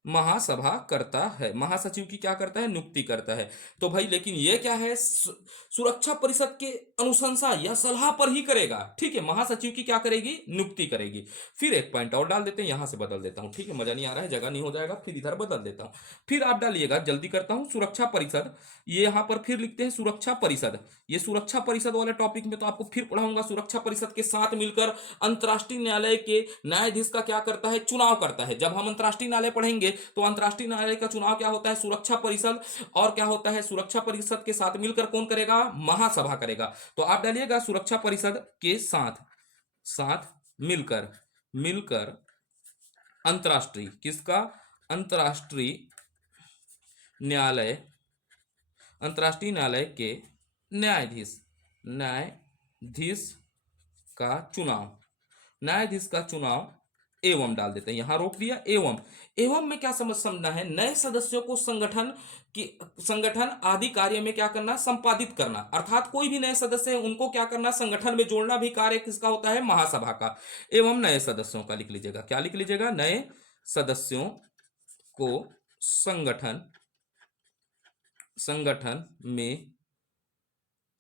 महासभा करता है। महासचिव की क्या करता है, नियुक्ति करता है। तो भाई लेकिन ये क्या है, सुरक्षा परिषद के अनुशंसा या सलाह पर ही करेगा। ठीक है, महासचिव की क्या करेगी, नियुक्ति करेगी। फिर एक पॉइंट और डाल देते हैं, यहां से बदल देता हूं। ठीक है, मजा नहीं आ रहा है, जगह नहीं हो जाएगा, फिर इधर बदल देता हूं। फिर आप डालिएगा, जल्दी करता हूं, सुरक्षा परिषद, ये यहां पर फिर लिखते हैं सुरक्षा परिषद। ये सुरक्षा परिषद वाले टॉपिक में तो आपको फिर पढ़ाऊंगा। सुरक्षा परिषद के साथ मिलकर अंतरराष्ट्रीय न्यायालय के न्यायाधीश का क्या करता है, चुनाव करता है। जब हम अंतरराष्ट्रीय न्यायालय पढ़ेंगे तो अंतरराष्ट्रीय न्यायालय का चुनाव क्या होता है, सुरक्षा परिषद, और क्या होता है, सुरक्षा परिषद के साथ मिलकर कौन करेगा, महासभा करेगा। तो आप डालिएगा, सुरक्षा परिषद के साथ मिलकर अंतरराष्ट्रीय, किसका, अंतरराष्ट्रीय न्यायालय अंतर्राष्ट्रीय न्यायालय के न्यायाधीश, न्यायाधीश का चुनाव, न्यायाधीश का चुनाव एवं डाल देते हैं, यहां रोक दिया एवं। एवं में क्या समझना है, नए सदस्यों को संगठन आदि कार्य में क्या करना, संपादित करना, अर्थात कोई भी नए सदस्य है उनको क्या करना, संगठन में जोड़ना भी कार्य किसका होता है, महासभा का। एवं नए सदस्यों का लिख लीजिएगा, क्या लिख लीजिएगा, नए सदस्यों को संगठन में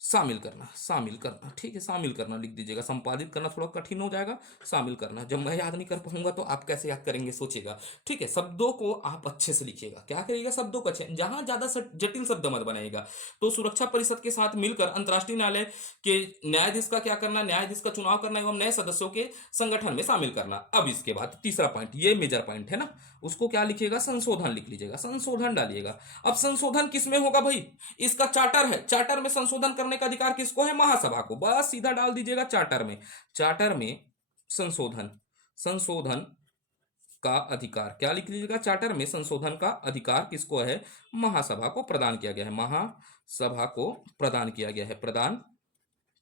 शामिल करना, ठीक है, शामिल करना लिख दीजिएगा, संपादित करना थोड़ा कठिन हो जाएगा, शामिल करना, जब मैं याद नहीं कर पाऊंगा तो आप कैसे याद करेंगे सोचिएगा, ठीक है। शब्दों को आप अच्छे से लिखिएगा, क्या करिएगा, शब्दों को अच्छे, जहां ज्यादा जटिल शब्द मत बनाइएगा। तो सुरक्षा परिषद के साथ मिलकर अंतर्राष्ट्रीय न्यायालय के न्यायाधीश का क्या करना, न्यायाधीश का चुनाव करना एवं नए सदस्यों के संगठन में शामिल करना। अब इसके बाद तीसरा पॉइंट, ये मेजर पॉइंट है ना, उसको क्या लिखिएगा, संशोधन लिख लीजिएगा, संशोधन डालिएगा। अब संशोधन किसमें होगा भाई, इसका चार्टर है, चार्टर में संशोधन करने का अधिकार किसको है, महासभा को, बस सीधा डाल दीजिएगा चार्टर में। चार्टर में संशोधन का अधिकार क्या लिख लीजिएगा, चार्टर में संशोधन का अधिकार किसको है, महासभा को प्रदान किया गया है, महासभा को प्रदान किया गया है, प्रदान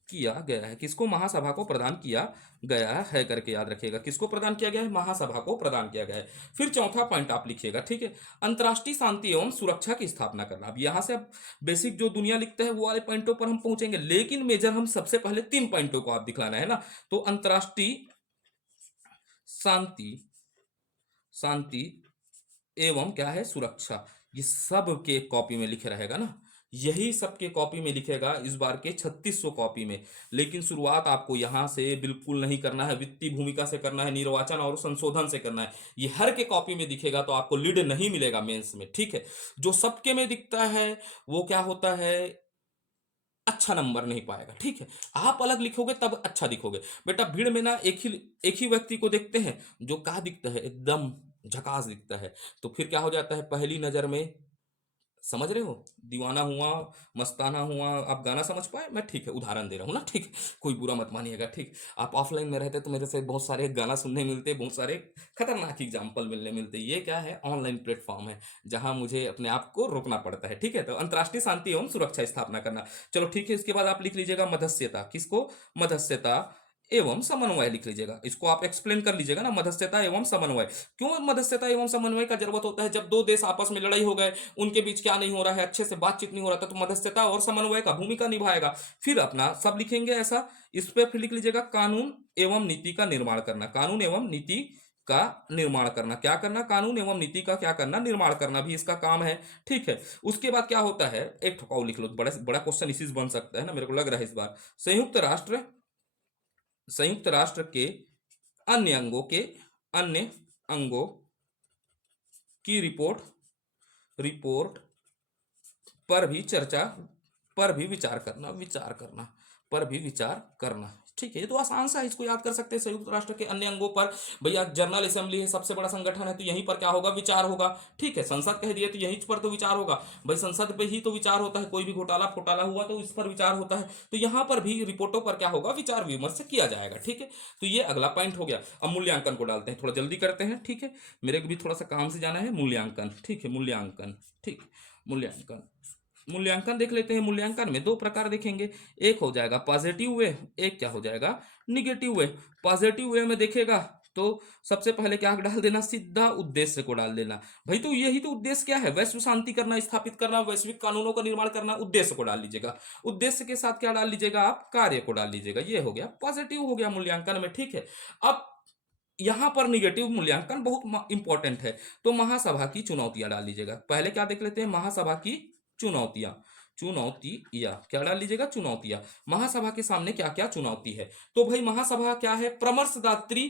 किया गया है, किसको, महासभा को प्रदान किया गया है करके याद रखिएगा, किसको प्रदान किया गया है, महासभा को प्रदान किया गया है। फिर चौथा पॉइंट आप लिखिएगा, ठीक है, अंतर्राष्ट्रीय शांति एवं सुरक्षा की स्थापना करना। अब यहां से अब बेसिक जो दुनिया लिखते हैं वो वाले पॉइंटों पर हम पहुंचेंगे, लेकिन मेजर हम सबसे पहले 3 पॉइंटों को आप दिखलाना है ना। तो अंतर्राष्ट्रीय शांति एवं क्या है, सुरक्षा, ये सब के कॉपी में लिखे रहेगा ना, यही सबके कॉपी में लिखेगा इस बार के 3600 कॉपी में। लेकिन शुरुआत आपको यहां से बिल्कुल नहीं करना है, वित्तीय भूमिका से करना है, निर्वाचन और संशोधन से करना है, ये हर के कॉपी में दिखेगा, तो आपको लीड नहीं मिलेगा मेंस में, ठीक है। जो सबके में दिखता है वो क्या होता है, अच्छा नंबर नहीं पाएगा, ठीक है। आप अलग लिखोगे तब अच्छा दिखोगे बेटा, भीड़ में ना एक ही व्यक्ति को देखते हैं जो क्या दिखता है, एकदम झकास दिखता है, तो फिर क्या हो जाता है, पहली नजर में, समझ रहे हो, दीवाना हुआ, मस्ताना हुआ, आप गाना समझ पाए, मैं ठीक है उदाहरण दे रहा हूँ ना, ठीक, कोई बुरा मत मानिएगा, ठीक। आप ऑफलाइन में रहते तो मेरे से बहुत सारे गाना सुनने मिलते, बहुत सारे खतरनाक एग्जाम्पल मिलने मिलते, ये क्या है, ऑनलाइन प्लेटफॉर्म है जहां मुझे अपने आप को रोकना पड़ता है, ठीक है। तो अंतर्राष्ट्रीय शांति एवं सुरक्षा स्थापना करना, चलो ठीक है। इसके बाद आप लिख लीजिएगा मध्यस्थता, किसको, मध्यस्थता एवं समन्वय लिख लीजिएगा, इसको आप एक्सप्लेन कर लीजिएगा ना, मध्यस्थता एवं समन्वय। क्यों मध्यस्थता एवं समन्वय का जरूरत होता है, जब दो देश आपस में लड़ाई हो गए, उनके बीच क्या नहीं हो रहा है, अच्छे से बातचीत नहीं हो रहा था, तो मध्यस्थता और समन्वय का भूमिका निभाएगा। फिर अपना सब लिखेंगे ऐसा, इस पे फिर लिख लीजिएगा कानून एवं नीति का निर्माण करना, कानून एवं नीति का निर्माण करना, क्या करना, कानून एवं नीति का क्या करना, निर्माण करना भी इसका काम है, ठीक है। उसके बाद क्या होता है, एक ठोकाव लिख लो, बड़ा बड़ा क्वेश्चन इसी से बन सकता है ना, मेरे को लग रहा है इस बार। संयुक्त राष्ट्र के अन्य अंगों की रिपोर्ट पर भी विचार करना, ठीक है। ये तो आसान सा है, इसको याद कर सकते हैं, संयुक्त राष्ट्र के अन्य अंगों पर, भैया जनरल असेंबली है, सबसे बड़ा संगठन है, तो यहीं पर क्या होगा, विचार होगा, ठीक है। संसद कह दिए तो यहीं पर तो विचार होगा, भाई संसद पे ही तो विचार होता है, कोई भी घोटाला हुआ तो इस पर विचार होता है, तो यहां पर भी रिपोर्टों पर क्या होगा, विचार विमर्श किया जाएगा, ठीक है। तो ये अगला पॉइंट हो गया। अब मूल्यांकन को डालते हैं, थोड़ा जल्दी करते हैं, ठीक है, मेरे को भी थोड़ा सा काम से जाना है। मूल्यांकन, ठीक है, मूल्यांकन, ठीक, मूल्यांकन देख लेते हैं। मूल्यांकन में 2 प्रकार देखेंगे, एक हो जाएगा पॉजिटिव वे, एक क्या हो जाएगा, निगेटिव वे। पॉजिटिव वे में देखेगा तो सबसे पहले क्या डाल देना, सीधा उद्देश्य को डाल देना, भाई तो यही तो उद्देश्य क्या है, वैश्विक शांति करना, स्थापित करना, वैश्विक कानूनों का निर्माण करना, उद्देश्य को डाल लीजिएगा। उद्देश्य के साथ क्या डाल लीजिएगा आप, कार्य को डाल लीजिएगा, ये हो गया पॉजिटिव हो गया मूल्यांकन में, ठीक है। अब यहां पर निगेटिव मूल्यांकन बहुत इंपॉर्टेंट है, तो महासभा की चुनौतियां डाल लीजिएगा। पहले क्या देख लेते हैं, महासभा की चुनौतियां, क्या डाल लीजिएगा, चुनौतियां। महासभा के सामने क्या क्या चुनौती है, तो भाई महासभा क्या है, परामर्शदात्री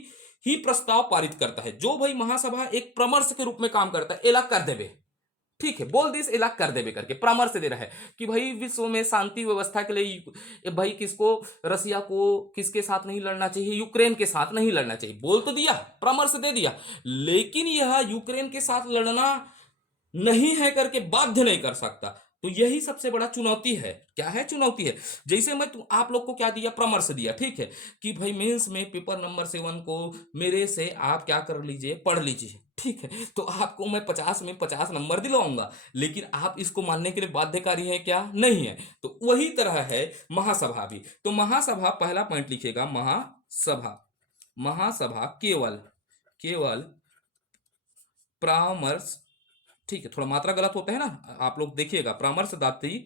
ही प्रस्ताव पारित करता है, जो भाई महासभा एक परामर्श के रूप में काम करता है, एला कर देवे, ठीक है, बोल दिस इलाक कर देवे करके परामर्श दे रहा है कि भाई विश्व में शांति व्यवस्था के लिए भाई किसको, रसिया को किसके साथ नहीं लड़ना चाहिए, यूक्रेन के साथ नहीं लड़ना चाहिए, बोल तो दिया, परामर्श दे दिया, लेकिन यह यूक्रेन के साथ लड़ना नहीं है करके बाध्य नहीं कर सकता। तो यही सबसे बड़ा चुनौती है, क्या है, चुनौती है। जैसे मैं आप लोग को क्या दिया, परामर्श दिया, ठीक है, कि भाई मेंस में पेपर नंबर 7 को मेरे से आप क्या कर लीजिए, पढ़ लीजिए, ठीक है, तो आपको मैं 50 में 50 नंबर दिलवाऊंगा, लेकिन आप इसको मानने के लिए बाध्यकारी है क्या? नहीं है। तो वही तरह है महासभा भी। तो महासभा, पहला पॉइंट लिखिएगा, महासभा। महासभा केवल, केवल परामर्श, ठीक है, थोड़ा मात्रा गलत होता है ना, आप लोग देखिएगा, परामर्शदात्री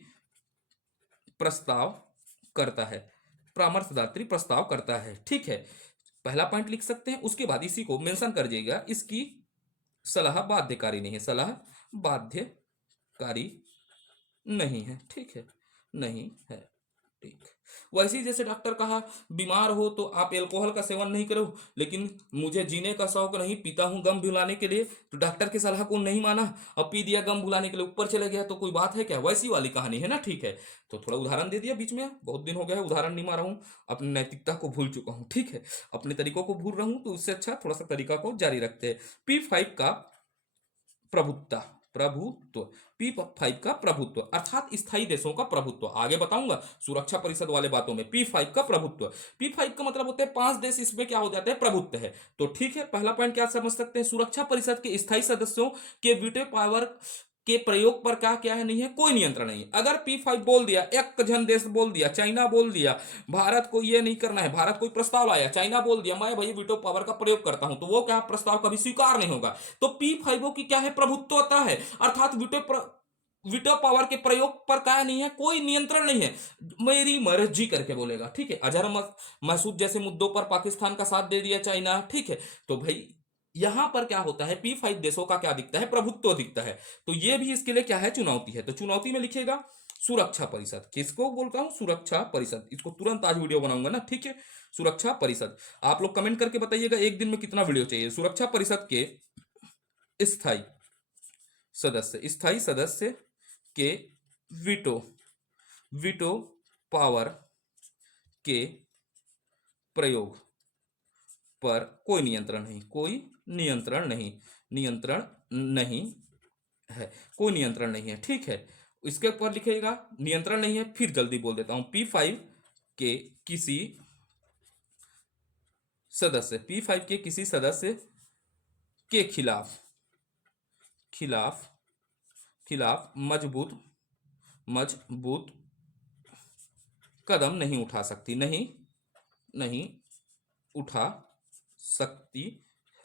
प्रस्ताव करता है, परामर्शदात्री प्रस्ताव करता है, ठीक है। पहला पॉइंट लिख सकते हैं, उसके बाद इसी को मेंशन कर दीजिएगा, इसकी सलाह बाध्यकारी नहीं है, सलाह बाध्यकारी नहीं है, ठीक है, नहीं है, ठीक। वैसे ही जैसे डॉक्टर कहा बीमार हो तो आप अल्कोहल का सेवन नहीं करो, लेकिन मुझे जीने का शौक नहीं, पीता हूं गम भुलाने के लिए, तो डॉक्टर की सलाह को नहीं माना, अब पी दिया गम भुलाने के लिए, ऊपर चले गया, तो कोई बात है क्या? वैसी वाली कहानी है ना, ठीक है। तो थोड़ा उदाहरण दे दिया बीच में, बहुत दिन हो गया है उदाहरण नहीं मारा हूँ, अपनी नैतिकता को भूल चुका हूँ, ठीक है, अपने तरीकों को भूल रहा हूँ, तो उससे अच्छा थोड़ा सा तरीका को जारी रखते हैं। P5 का प्रभुत्व, प्रभुत्व, P5 का प्रभुत्व अर्थात स्थायी देशों का प्रभुत्व, आगे बताऊंगा सुरक्षा परिषद वाले बातों में। P5 का प्रभुत्व, P5 का मतलब होता है 5 देश इसमें क्या हो जाते हैं, प्रभुत्व है। तो ठीक है, पहला पॉइंट क्या समझ सकते हैं, सुरक्षा परिषद के स्थायी सदस्यों के वीटो पावर के प्रयोग पर क्या क्या है, नहीं है, कोई नियंत्रण नहीं। अगर P5 बोल दिया, एक जन देश बोल दिया, चाइना बोल दिया भारत को ये नहीं करना है, भारत कोई प्रस्ताव लाया, चाइना बोल दिया मैं भाई वीटो पावर का प्रयोग करता हूं, तो वो क्या प्रस्ताव कभी स्वीकार नहीं होगा। तो P5 की क्या है, प्रभुत्वता है, अर्थात वीटो पावर के प्रयोग पर क्या नहीं है, कोई नियंत्रण नहीं है, मेरी मर्जी करके बोलेगा, ठीक है। अजहर मसूद जैसे मुद्दों पर पाकिस्तान का साथ दे दिया चाइना, ठीक है। तो भाई यहां पर क्या होता है, P5 देशों का क्या दिखता है, प्रभुत्व दिखता है। तो ये भी इसके लिए क्या है, चुनौती है। तो चुनौती में लिखिएगा सुरक्षा परिषद, किसको बोलता हूं, सुरक्षा परिषद, इसको तुरंत आज वीडियो बनाऊंगा ना, ठीक है। सुरक्षा परिषद, आप लोग कमेंट करके बताइएगा एक दिन में कितना वीडियो चाहिए। सुरक्षा परिषद के स्थायी सदस्य, स्थायी सदस्य के वीटो, वीटो पावर के प्रयोग पर कोई नियंत्रण नहीं, कोई नियंत्रण नहीं, नियंत्रण नहीं है, कोई नियंत्रण नहीं है, ठीक है। इसके ऊपर लिखिएगा नियंत्रण नहीं है, फिर जल्दी बोल देता हूं, P5 के किसी सदस्य, P5 के किसी सदस्य के खिलाफ, खिलाफ, खिलाफ मजबूत, मजबूत कदम नहीं उठा सकती, नहीं, नहीं उठा सकती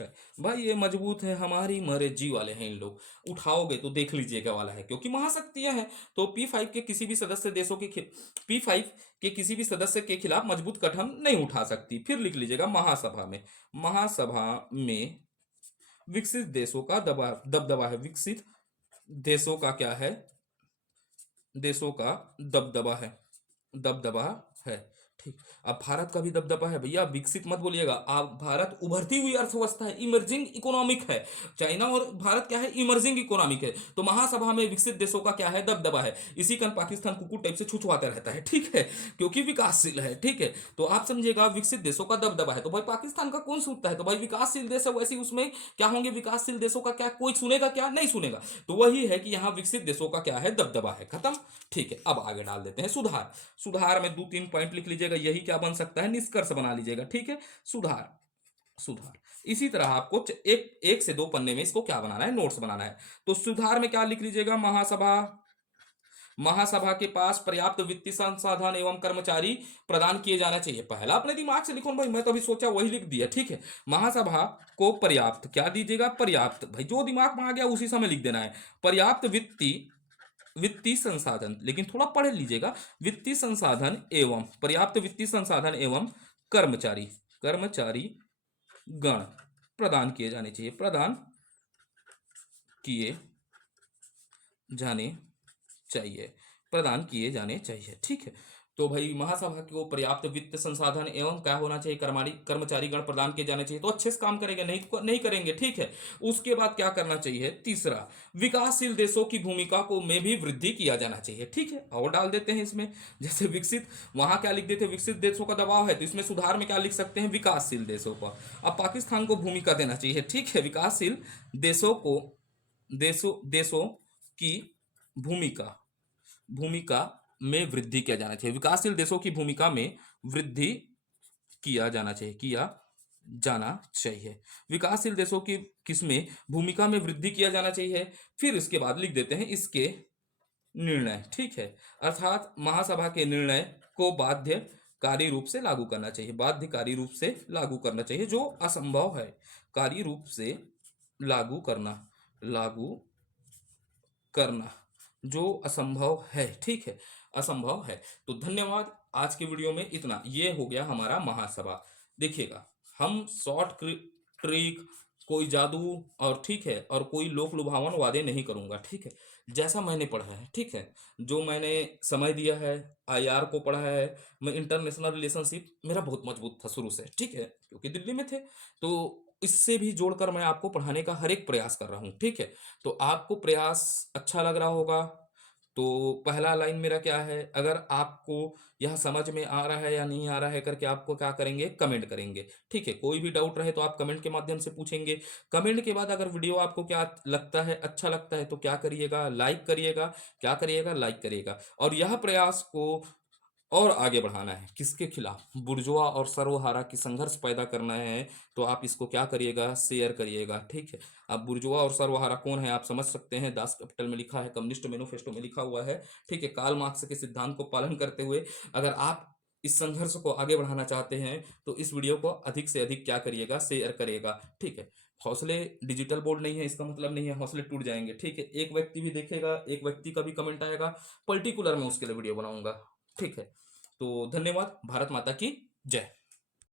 है। भाई ये मजबूत है, हमारी मर्जी वाले हैं इन लोग, उठाओगे तो देख लीजिएगा वाला है, क्योंकि महाशक्तियां हैं। तो P5 के किसी भी सदस्य देशों के P5 के किसी भी सदस्य के खिलाफ मजबूत कदम नहीं उठा सकती। फिर लिख लीजिएगा महासभा में, महासभा में विकसित देशों का दबदबा है, विकसित देशों का क्या है, देशों का दबदबा है, दबदबा है, ठीक। अब भारत का भी दबदबा है भैया, विकसित मत बोलिएगा आप, भारत उभरती हुई अर्थव्यवस्था है, इमर्जिंग इकोनॉमिक है। चाइना और भारत क्या है, इमर्जिंग इकोनॉमिक है। तो महासभा में विकसित देशों का क्या है, दबदबा है। इसी कारण पाकिस्तान कुकुर टाइप से छुछुआता रहता है, ठीक है, क्योंकि विकासशील है, ठीक है। तो आप समझिएगा विकसित देशों का दबदबा है, तो भाई पाकिस्तान का कौन सुनता है, तो भाई विकासशील देश है, वैसे उसमें क्या होंगे, विकासशील देशों का क्या कोई सुनेगा, क्या नहीं सुनेगा। तो वही है कि यहाँ विकसित देशों का क्या है, दबदबा है, खत्म, ठीक है। अब आगे डाल देते हैं सुधार। सुधार में 2-3 पॉइंट लिख लीजिएगा, यही क्या बन सकता है, निष्कर्ष बना लीजिएगा, ठीक है। सुधार, सुधार इसी तरह आपको एक एक से 2 पन्ने में इसको क्या बनाना है, नोट्स बनाना है। तो सुधार में क्या लिख लीजिएगा, महासभा, महासभा के पास पर्याप्त वित्तीय संसाधन एवं कर्मचारी प्रदान किए जाना चाहिए। पहला अपने दिमाग से लिखो भाई, मैं तो अभी सोचा वही लिख दिया, ठीक है। महासभा को पर्याप्त क्या दीजिएगा, पर्याप्त, भाई जो दिमाग में आ गया उसी समय लिख देना है। पर्याप्त वित्तीय संसाधन, लेकिन थोड़ा पढ़ लीजिएगा, वित्तीय संसाधन एवं, पर्याप्त वित्तीय संसाधन एवं कर्मचारी, कर्मचारी गण प्रदान किए जाने चाहिए, प्रदान किए जाने चाहिए, प्रदान किए जाने चाहिए, ठीक है। तो भाई महासभा को पर्याप्त वित्त संसाधन एवं क्या होना चाहिए, कर्मचारी गण प्रदान किए जाने चाहिए, तो अच्छे से काम करेंगे, नहीं तो नहीं करेंगे, ठीक है। उसके बाद क्या करना चाहिए, तीसरा, विकासशील देशों की भूमिका को में भी वृद्धि किया जाना चाहिए, ठीक है। और डाल देते हैं इसमें, जैसे विकसित, वहां क्या लिख देते, विकसित देशों का दबाव है, तो इसमें सुधार में क्या लिख सकते हैं, विकासशील देशों का। अब पाकिस्तान को भूमिका देना चाहिए, ठीक है, विकासशील देशों को, देशों की भूमिका, भूमिका में वृद्धि किया जाना चाहिए, विकासशील देशों की भूमिका में वृद्धि किया जाना चाहिए, किया जाना चाहिए। विकासशील देशों की किसमें, भूमिका में वृद्धि किया जाना चाहिए। फिर इसके बाद लिख देते हैं इसके निर्णय, ठीक है। अर्थात महासभा के निर्णय को बाध्यकारी रूप से लागू करना चाहिए, बाध्यकारी रूप से लागू करना चाहिए, जो असंभव है, कारी रूप से लागू करना, लागू करना जो असंभव है, ठीक है, असंभव है। तो धन्यवाद, आज के वीडियो में इतना। ये हो गया हमारा महासभा। देखिएगा, हम शॉर्ट ट्रिक, कोई जादू और ठीक है, और कोई लोक लुभावन वादे नहीं करूंगा, ठीक है। जैसा मैंने पढ़ा है, ठीक है, जो मैंने समय दिया है, आईआर को पढ़ा है, मैं इंटरनेशनल रिलेशनशिप मेरा बहुत मजबूत था शुरू से, ठीक है, क्योंकि दिल्ली में थे, तो इससे भी जोड़कर मैं आपको पढ़ाने का हर एक प्रयास कर रहा हूँ, ठीक है। तो आपको प्रयास अच्छा लग रहा होगा। तो पहला लाइन मेरा क्या है, अगर आपको यह समझ में आ रहा है या नहीं आ रहा है करके आपको क्या करेंगे, कमेंट करेंगे, ठीक है। कोई भी डाउट रहे तो आप कमेंट के माध्यम से पूछेंगे। कमेंट के बाद अगर वीडियो आपको क्या लगता है, अच्छा लगता है, तो क्या करिएगा, लाइक करिएगा, क्या करिएगा, लाइक करिएगा। और यह प्रयास को और आगे बढ़ाना है, किसके खिलाफ, बुर्जुआ और सर्वहारा की संघर्ष पैदा करना है। तो आप इसको क्या करिएगा, शेयर करिएगा, ठीक है। अब बुर्जुआ और सर्वहारा कौन है आप समझ सकते हैं, दास कैपिटल में लिखा है, कम्युनिस्ट मैनिफेस्टो में लिखा हुआ है, ठीक है। कार्ल मार्क्स के सिद्धांत को पालन करते हुए अगर आप इस संघर्ष को आगे बढ़ाना चाहते हैं तो इस वीडियो को अधिक से अधिक क्या करिएगा, शेयर करिएगा, ठीक है। हौसले डिजिटल बोर्ड नहीं है, इसका मतलब नहीं है हौसले टूट जाएंगे, ठीक है। एक व्यक्ति भी देखेगा, एक व्यक्ति का भी कमेंट आएगा, पर्टिकुलर मैं उसके लिए वीडियो बनाऊंगा, ठीक है। तो धन्यवाद, भारत माता की जय।